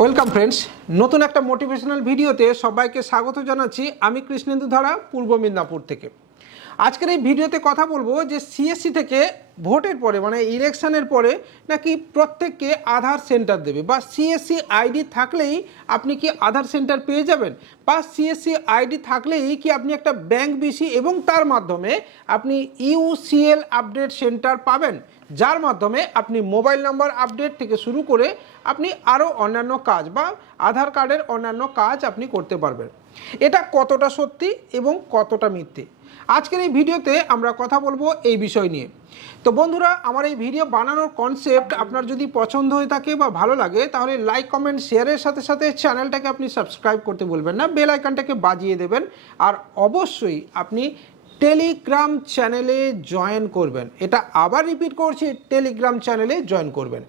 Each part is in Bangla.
ওয়েলকাম ফ্রেন্ডস নতুন একটা মোটিভেশনাল ভিডিওতে সবাইকে স্বাগত জানাচ্ছি আমি কৃষ্ণেন্দু ধারা, পূর্ব মেদিনীপুর থেকে। আজকের এই ভিডিওতে কথা বলব যে সিএসসি থেকে ভোটের পরে মানে ইলেকশনের পরে নাকি প্রত্যেককে আধার সেন্টার দেবে বা সিএসসি আইডি থাকলেই আপনি কি আধার সেন্টার পেয়ে যাবেন বা সিএসসি আইডি থাকলেই কি আপনি একটা ব্যাংক বিসি এবং তার মাধ্যমে আপনি ইউসিএল আপডেট সেন্টার পাবেন, যার মাধ্যমে আপনি মোবাইল নাম্বার আপডেট থেকে শুরু করে আপনি আরও অন্যান্য কাজ বা আধার কার্ডের অন্যান্য কাজ আপনি করতে পারবেন। এটা কতটা সত্যি এবং কতটা মিথ্যে? আজকের এই ভিডিওতে আমরা কথা বলব এই বিষয় নিয়ে। তো বন্ধুরা, আমার এই ভিডিও বানানোর কনসেপ্ট আপনার যদি পছন্দ হয়ে থাকে বা ভালো লাগে, তাহলে লাইক কমেন্ট শেয়ারের সাথে সাথে চ্যানেলটাকে আপনি সাবস্ক্রাইব করতে বলবেন না বেল আইকনটাকে বাজিয়ে দেবেন, আর অবশ্যই আপনি টেলিগ্রাম চ্যানেলে জয়েন করবেন। এটা আবার রিপিট করছি টেলিগ্রাম চ্যানেলে জয়েন করবেন।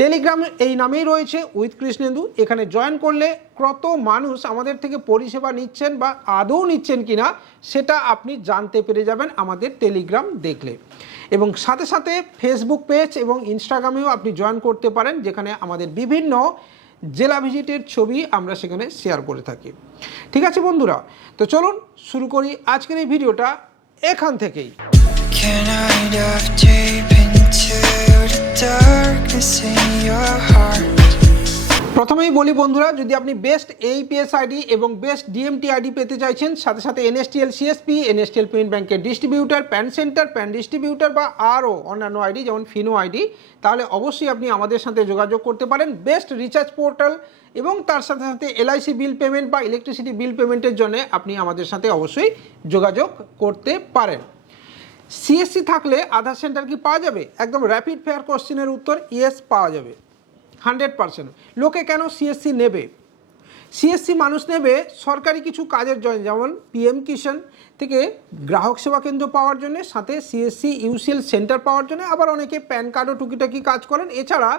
টেলিগ্রাম এই নামেই রয়েছে উইথ কৃষ্ণেন্দু। এখানে জয়েন করলে কত মানুষ আমাদের থেকে পরিষেবা নিচ্ছেন বা আদৌ নিচ্ছেন কিনা, সেটা আপনি জানতে পেরে যাবেন আমাদের টেলিগ্রাম দেখলে। এবং সাথে সাথে ফেসবুক পেজ এবং ইনস্টাগ্রামেও আপনি জয়েন করতে পারেন, যেখানে আমাদের বিভিন্ন জেলা ভিজিটের ছবি আমরা সেখানে শেয়ার করে থাকি। ঠিক আছে বন্ধুরা, তো চলুন শুরু করি আজকের এই ভিডিওটা এখান থেকেই। প্রথমেই বলি বন্ধুরা, যদি আপনি বেস্ট এইপিএস আইডি এবং বেস্ট ডিএমটি আইডি পেতে চাইছেন, সাথে সাথে এনএসটিএল সিএসপি এনএসটিএল পেমেন্ট ব্যাংকের distributor PAN centre PAN distributor বা আরও অন্যান্য আইডি যেমন ফিনো আইডি তাহলে অবশ্যই আপনি আমাদের সাথে যোগাযোগ করতে পারেন। বেস্ট রিচার্জ পোর্টাল এবং তার সাথে সাথে এলআইসি বিল পেমেন্ট বা ইলেকট্রিসিটি বিল পেমেন্টের জন্য আপনি আমাদের সাথে অবশ্যই যোগাযোগ করতে পারেন। সিএসসি থাকলে আধার সেন্টার কি পাওয়া যাবে? একদম র্যাপিড ফেয়ার কোশ্চেনের উত্তর ইয়েস পাওয়া যাবে। হান্ড্রেড পার্সেন্ট লোকে কেন সিএসসি নেবে? সিএসসি মানুষ নেবে সরকারি কিছু কাজের জন্য, যেমন পিএম কিষাণ থেকে গ্রাহক সেবা কেন্দ্র পাওয়ার জন্য, সাথে সিএসসি ইউসিএল সেন্টার পাওয়ার জন্য, আবার অনেকে প্যান কার্ডও টুকিটাকি কাজ করেন। এছাড়া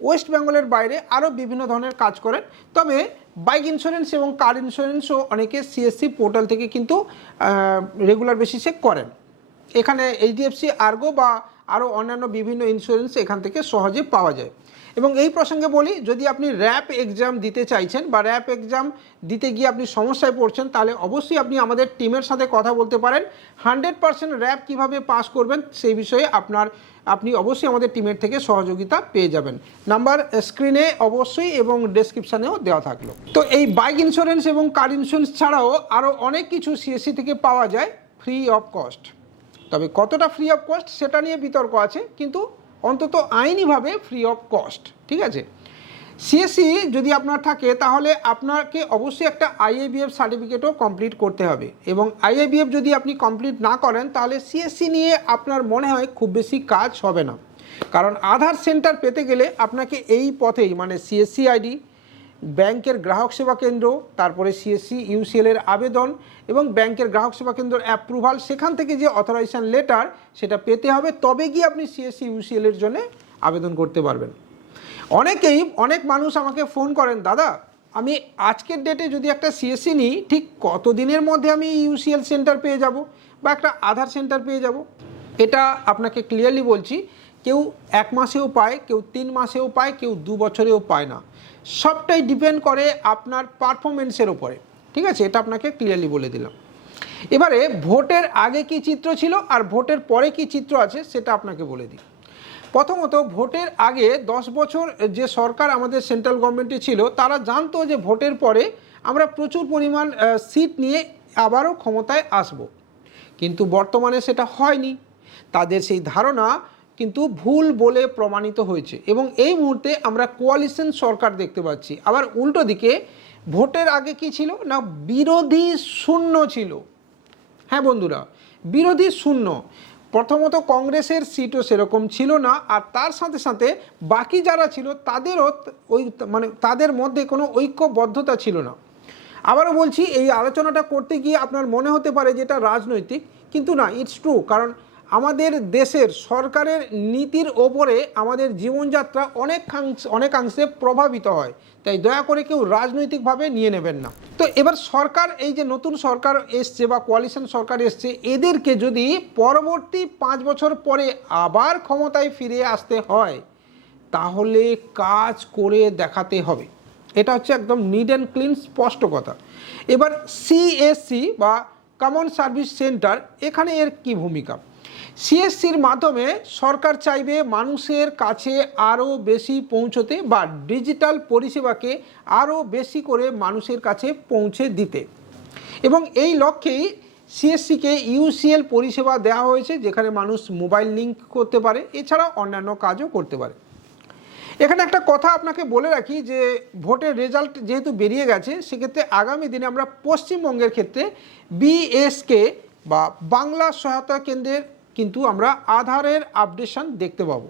ওয়েস্ট বেঙ্গলের বাইরে আরও বিভিন্ন ধরনের কাজ করেন। তবে বাইক ইন্স্যুরেন্স এবং কার ইন্স্যুরেন্সও অনেকে সিএসসি পোর্টাল থেকে কিন্তু রেগুলার বেসিসে করেন। এখানে এইচডিএফসি, আর্গো বা আরও অন্যান্য বিভিন্ন ইন্স্যুরেন্স এখান থেকে সহজে পাওয়া যায়। এবং এই প্রসঙ্গে বলি, যদি আপনি র্যাপ এক্সাম দিতে চাইছেন বা র্যাপ এক্সাম দিতে গিয়ে আপনি সমস্যায় পড়ছেন, তাহলে অবশ্যই আপনি আমাদের টিমের সাথে কথা বলতে পারেন। হান্ড্রেড পার্সেন্ট র্যাপ কীভাবে পাস করবেন, সেই বিষয়ে আপনার, আপনি অবশ্যই আমাদের টিমের থেকে সহযোগিতা পেয়ে যাবেন। নাম্বার স্ক্রিনে অবশ্যই এবং ডেসক্রিপশানেও দেওয়া থাকল। তো এই বাইক ইন্স্যুরেন্স এবং কার ইন্স্যুরেন্স ছাড়াও আরও অনেক কিছু সিএসসি থেকে পাওয়া যায় ফ্রি অফ কস্ট তবে কতটা ফ্রি অফ কস্ট সেটা নিয়ে বিতর্ক আছে, কিন্তু অন্তত আইনিভাবে ফ্রি অফ কস্ট ঠিক আছে? সিএসসি যদি আপনার থাকে, তাহলে আপনাকে অবশ্যই একটা আইএবিএফ সার্টিফিকেটও কমপ্লিট করতে হবে। এবং আইএবিএফ যদি আপনি কমপ্লিট না করেন, তাহলে সিএসসি নিয়ে আপনার মনে হয় খুব বেশি কাজ হবে না। কারণ আধার সেন্টার পেতে গেলে আপনাকে এই পথেই মানে সিএসসি আইডি ব্যাংকের গ্রাহক সেবা কেন্দ্র, তারপরে সিএসসি ইউসিএল এর আবেদন এবং ব্যাংকের গ্রাহক সেবা কেন্দ্রের অ্যাপ্রুভাল সেখান থেকে যে অথরাইজেশন লেটার সেটা পেতে হবে, তবে গিয়ে আপনি সিএসসি ইউসিএল এর জন্য আবেদন করতে পারবেন। অনেকেই, অনেক মানুষ আমাকে ফোন করেন, দাদা, আমি আজকের ডেটে যদি একটা সিএসসি নিই, ঠিক কত দিনের মধ্যে আমি ইউসিএল সেন্টার পেয়ে যাব? বা একটা আধার সেন্টার পেয়ে যাব? এটা আপনাকে ক্লিয়ারলি বলছি কেউ এক মাসেও পায়, কেউ তিন মাসেও পায়, কেউ দু বছরেও পায় না। সবটাই ডিপেন্ড করে আপনার পারফরমেন্সের ওপরে ঠিক আছে? এটা আপনাকে ক্লিয়ারলি বলে দিলাম। এবারে ভোটের আগে কি চিত্র ছিল আর ভোটের পরে কি চিত্র আছে সেটা আপনাকে বলে দিই। প্রথমত ভোটের আগে দশ বছর যে সরকার আমাদের সেন্ট্রাল গভর্নমেন্টে ছিল, তারা জানতো যে ভোটের পরে আমরা প্রচুর পরিমাণ সিট নিয়ে আবারও ক্ষমতায় আসব। কিন্তু বর্তমানে সেটা হয়নি। তাদের সেই ধারণা কিন্তু ভুল বলে প্রমাণিত হয়েছে। এবং এই মুহূর্তে আমরা কোয়ালিশন সরকার দেখতে পাচ্ছি। আবার উল্টো দিকে, ভোটের আগে কি ছিল? না, বিরোধী শূন্য ছিল। হ্যাঁ বন্ধুরা, বিরোধী শূন্য। প্রথমত কংগ্রেসের সিটও সেরকম ছিল না। আর তার সাথে সাথে বাকি যারা ছিল, তাদেরও ওই মানে তাদের মধ্যে কোনো ঐক্যবদ্ধতা ছিল না। আবারও বলছি, এই আলোচনাটা করতে গিয়ে আপনার মনে হতে পারে যে এটা রাজনৈতিক, কিন্তু না ইটস ট্রু কারণ আমাদের দেশের সরকারের নীতির ওপরে আমাদের জীবনযাত্রা অনেকাংশ অনেকাংশে প্রভাবিত হয়। তাই দয়া করে কেউ রাজনৈতিকভাবে নিয়ে নেবেন না। তো এবার সরকার, এই যে নতুন সরকার এসছে বা কোয়ালিশন সরকার এসছে, এদেরকে যদি পরবর্তী পাঁচ বছর পরে আবার ক্ষমতায় ফিরে আসতে হয়, তাহলে কাজ করে দেখাতে হবে। এটা হচ্ছে একদম নিড অ্যান্ড ক্লিন স্পষ্ট কথা। এবার সিএসসি বা কমন সার্ভিস সেন্টার এখানে এর কি ভূমিকা? সিএসসির মাধ্যমে সরকার চাইবে মানুষের কাছে আরও বেশি পৌঁছতে বা ডিজিটাল পরিষেবাকে আরও বেশি করে মানুষের কাছে পৌঁছে দিতে। এবং এই লক্ষ্যেই সিএসসিকে ইউসিএল পরিষেবা দেওয়া হয়েছে, যেখানে মানুষ মোবাইল লিঙ্ক করতে পারে, এছাড়া অন্যান্য কাজও করতে পারে। এখানে একটা কথা আপনাকে বলে রাখি যে, ভোটের রেজাল্ট যেহেতু বেরিয়ে গেছে, সেক্ষেত্রে আগামী দিনে আমরা পশ্চিমবঙ্গের ক্ষেত্রে বিএসকে বা বাংলা সহায়তা কেন্দ্রের কিন্তু আমরা আধারের আপডেশন দেখতে পাবো।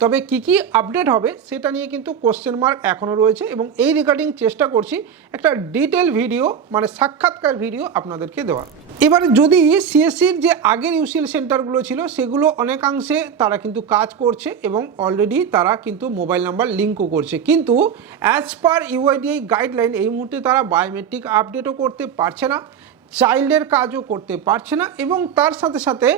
তবে কি কি আপডেট হবে সেটা নিয়ে কিন্তু কোশ্চেন মার্ক এখনও রয়েছে এবং এই রিগার্ডিং চেষ্টা করছি একটা ডিটেল ভিডিও মানে সাক্ষাৎকার ভিডিও আপনাদেরকে দেওয়ার। এবারে যদি সিএসসির যে আগের ইউসিএল সেন্টারগুলো ছিল, সেগুলো অনেকাংশে তারা কিন্তু কাজ করছে এবং অলরেডি তারা কিন্তু মোবাইল নাম্বার লিঙ্কও করছে। কিন্তু অ্যাজ পার ইউআইডিআই গাইডলাইন এই মুহূর্তে তারা বায়োমেট্রিক আপডেটও করতে পারছে না। চাইল্ডের কাজও করতে পারছে না এবং তার সাথে সাথে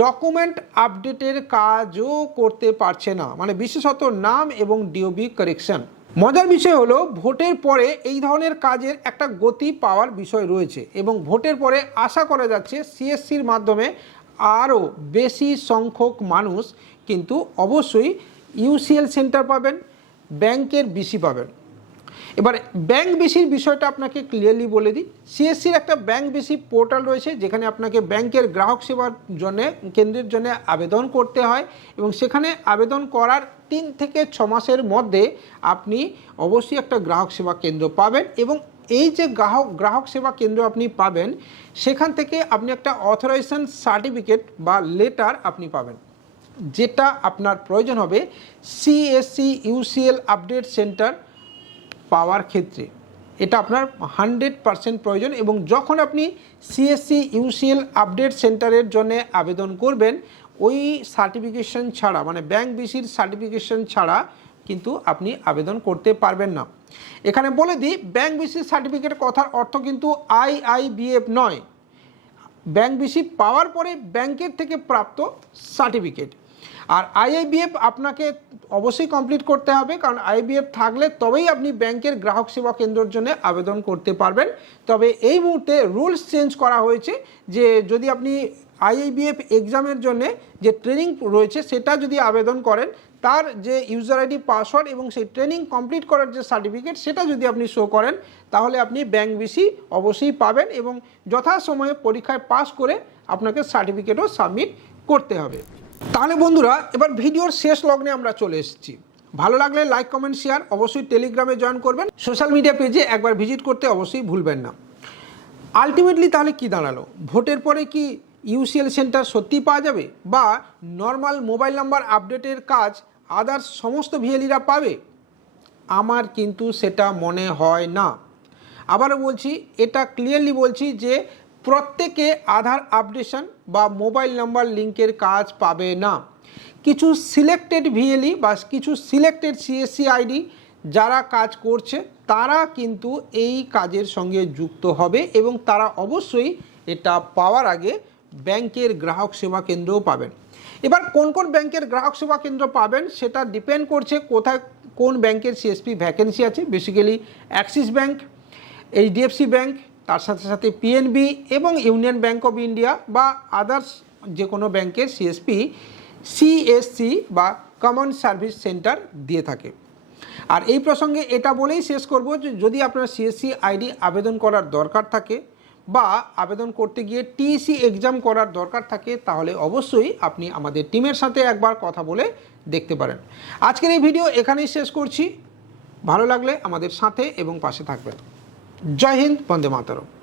ডকুমেন্ট আপডেটের কাজও করতে পারছে না। মানে বিশেষত নাম এবং ডিওবি কারেকশন মজার বিষয় হলো, ভোটের পরে এই ধরনের কাজের একটা গতি পাওয়ার বিষয় রয়েছে এবং ভোটের পরে আশা করা যাচ্ছে সিএসসির মাধ্যমে আরও বেশি সংখ্যক মানুষ কিন্তু অবশ্যই ইউসিএল সেন্টার পাবেন ব্যাংকের বিসি পাবেন। এবার ব্যাংক বেশির বিষয়টা আপনাকে ক্লিয়ারলি বলে দিই। সিএসসির একটা ব্যাংক বেশি পোর্টাল রয়েছে, যেখানে আপনাকে ব্যাংকের গ্রাহক সেবার জন্য, কেন্দ্রের জন্য আবেদন করতে হয় এবং সেখানে আবেদন করার তিন থেকে ছ মাসের মধ্যে আপনি অবশ্যই একটা গ্রাহক সেবা কেন্দ্র পাবেন এবং এই যে গ্রাহক গ্রাহক সেবা কেন্দ্র আপনি পাবেন, সেখান থেকে আপনি একটা অথরাইজেশন সার্টিফিকেট বা লেটার আপনি পাবেন। যেটা আপনার প্রয়োজন হবে সিএসসি ইউসিএল আপডেট সেন্টার পাওয়ার ক্ষেত্রে। এটা আপনার হান্ড্রেড পারসেন্ট প্রয়োজন এবং যখন আপনি সিএসসি ইউসিএল আপডেট সেন্টারের জন্য আবেদন করবেন, ওই সার্টিফিকেশন ছাড়া মানে ব্যাংক বিসির সার্টিফিকেশন ছাড়া কিন্তু আপনি আবেদন করতে পারবেন না। এখানে বলে দিই ব্যাংক বিসির সার্টিফিকেট কথার অর্থ কিন্তু আইআইবিএফ নয়। ব্যাংক বিসি পাওয়ার পরে ব্যাংকের থেকে প্রাপ্ত সার্টিফিকেট আর আইআইবিএফ আপনাকে অবশ্যই কমপ্লিট করতে হবে, কারণ আইবিএফ থাকলে তবেই আপনি ব্যাংকের গ্রাহক সেবা কেন্দ্রের জন্য আবেদন করতে পারবেন। তবে এই মুহূর্তে রুলস চেঞ্জ করা হয়েছে যে যদি আপনি আইআইবিএফ এক্সামের জন্য যে ট্রেনিং রয়েছে সেটা যদি আবেদন করেন, তার যে ইউজার আইডি পাসওয়ার্ড এবং সেই ট্রেনিং কমপ্লিট করার যে সার্টিফিকেট সেটা যদি আপনি শো করেন, তাহলে আপনি ব্যাংক বিসি অবশ্যই পাবেন এবং যথাসময়ে পরীক্ষায় পাস করে আপনাকে সার্টিফিকেটও সাবমিট করতে হবে। তাহলে বন্ধুরা, এবার ভিডিওর শেষ লগ্নে আমরা চলে এসেছি। ভালো লাগলে লাইক কমেন্ট শেয়ার অবশ্যই টেলিগ্রামে জয়েন করবেন। সোশ্যাল মিডিয়া পেজে একবার ভিজিট করতে অবশ্যই ভুলবেন না। আলটিমেটলি তাহলে কি দাঁড়াল? ভোটের পরে কি ইউসিএল সেন্টার সত্যি পাওয়া যাবে? বা নর্মাল মোবাইল নাম্বার আপডেটের কাজ আদার্স সমস্ত ভিএলিরা পাবে? আমার কিন্তু সেটা মনে হয় না। আবারও বলছি, এটা ক্লিয়ারলি বলছি যে প্রত্যেকে আধার আপডেশন বা মোবাইল নাম্বার লিঙ্কের কাজ পাবে না। কিছু সিলেক্টেড ভিএলই বা কিছু সিলেক্টেড সিএসসি আইডি যারা কাজ করছে, তারা কিন্তু এই কাজের সঙ্গে যুক্ত হবে এবং তারা অবশ্যই এটা পাওয়ার আগে ব্যাংকের গ্রাহক সেবা কেন্দ্রও পাবেন। এবার কোন কোন ব্যাংকের গ্রাহক সেবা কেন্দ্র পাবেন সেটা ডিপেন্ড করছে কোথায়, কোন ব্যাংকের সিএসপি ভ্যাকেন্সি আছে। Basically Axis bank, HDFC bank তার সাথে সাথে পিএনবি এবং ইউনিয়ন ব্যাঙ্ক অফ ইন্ডিয়া বা আদার্স যে কোনো ব্যাংকের সিএসপি সিএসসি বা কমন সার্ভিস সেন্টার দিয়ে থাকে। আর এই প্রসঙ্গে এটা বলেই শেষ করব যে যদি আপনার সিএসসি আইডি আবেদন করার দরকার থাকে বা আবেদন করতে গিয়ে টিইসি এক্সাম করার দরকার থাকে, তাহলে অবশ্যই আপনি আমাদের টিমের সাথে একবার কথা বলে দেখতে পারেন। আজকের এই ভিডিও এখানেই শেষ করছি। ভালো লাগলে আমাদের সাথে এবং পাশে থাকবেন। जय हिंद वंदे मातरम।